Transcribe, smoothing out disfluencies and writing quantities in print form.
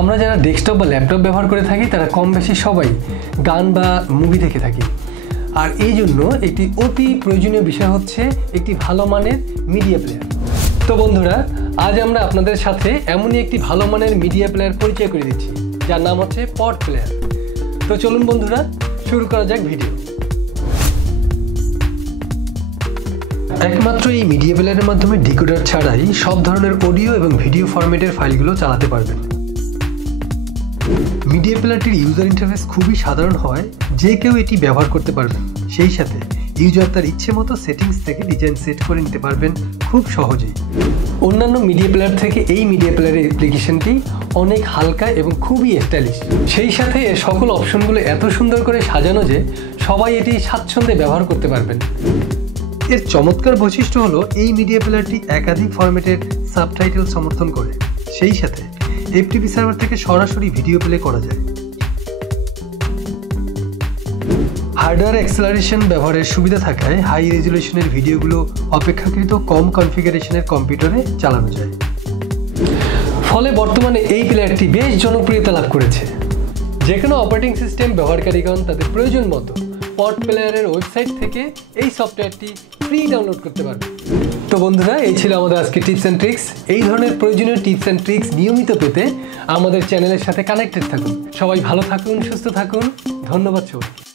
আমরা যারা ডেস্কটপ বা ল্যাপটপ ব্যবহার করে থাকি তারা কম বেশি সবাই গান বা মুভি দেখে থাকি। আর এই জন্য একটি অতি প্রয়োজনীয় বিষয় হচ্ছে একটি ভালো মানের মিডিয়া প্লেয়ার। তো বন্ধুরা, আজ আমরা আপনাদের সাথে এমনই একটি ভালো মানের মিডিয়া প্লেয়ার পরিচয় করে দিচ্ছি, যার নাম হচ্ছে পড প্লেয়ার। তো চলুন বন্ধুরা, শুরু করা যাক ভিডিও। একমাত্র এই মিডিয়া প্লেয়ারের মাধ্যমে ডিকোডার ছাড়াই সব ধরনের অডিও এবং ভিডিও ফরম্যাটের ফাইলগুলো চালাতে পারবেন। মিডিয়া প্লেয়ারটির ইউজার ইন্টারফেস খুবই সাধারণ হয়, যে কেউ এটি ব্যবহার করতে পারবেন। সেই সাথে ইউজার তার ইচ্ছে মতো সেটিংস থেকে ডিজাইন সেট করে নিতে পারবেন খুব সহজেই। অন্যান্য মিডিয়া প্লেয়ার থেকে এই মিডিয়া প্লেয়ারের অ্যাপ্লিকেশনটি অনেক হালকা এবং খুবই স্টাইলিশ। সেই সাথে এর সকল অপশনগুলো এত সুন্দর করে সাজানো যে সবাই এটি স্বাচ্ছন্দ্যে ব্যবহার করতে পারবেন। এর চমৎকার বৈশিষ্ট্য হলো এই মিডিয়া প্লেয়ারটি একাধিক ফরম্যাটের সাবটাইটেল সমর্থন করে। সেই সাথে এফটিপি সার্ভার থেকে সরাসরি ভিডিও প্লে করা যায়। হার্ডওয়্যার অ্যাক্সেলারেশন ব্যবহারের সুবিধা থাকায় হাই রেজুলেশনের ভিডিওগুলো অপেক্ষাকৃত কম কনফিগারেশনের কম্পিউটারে চালানো যায়। ফলে বর্তমানে এই প্লেয়ারটি বেশ জনপ্রিয়তা লাভ করেছে। যে কোনো অপারেটিং সিস্টেম ব্যবহারকারীগণ তাদের প্রয়োজন মতো পড প্লেয়ারের ওয়েবসাইট থেকে এই সফটওয়্যারটি ফ্রি ডাউনলোড করতে পারবে। তো বন্ধুরা, এই ছিল আমাদের আজকে টিপস অ্যান্ড ট্রিক্স। এই ধরনের প্রয়োজনীয় টিপস অ্যান্ড ট্রিক্স নিয়মিত পেতে আমাদের চ্যানেলের সাথে কানেক্টেড থাকুন। সবাই ভালো থাকুন, সুস্থ থাকুন। ধন্যবাদ সবাই।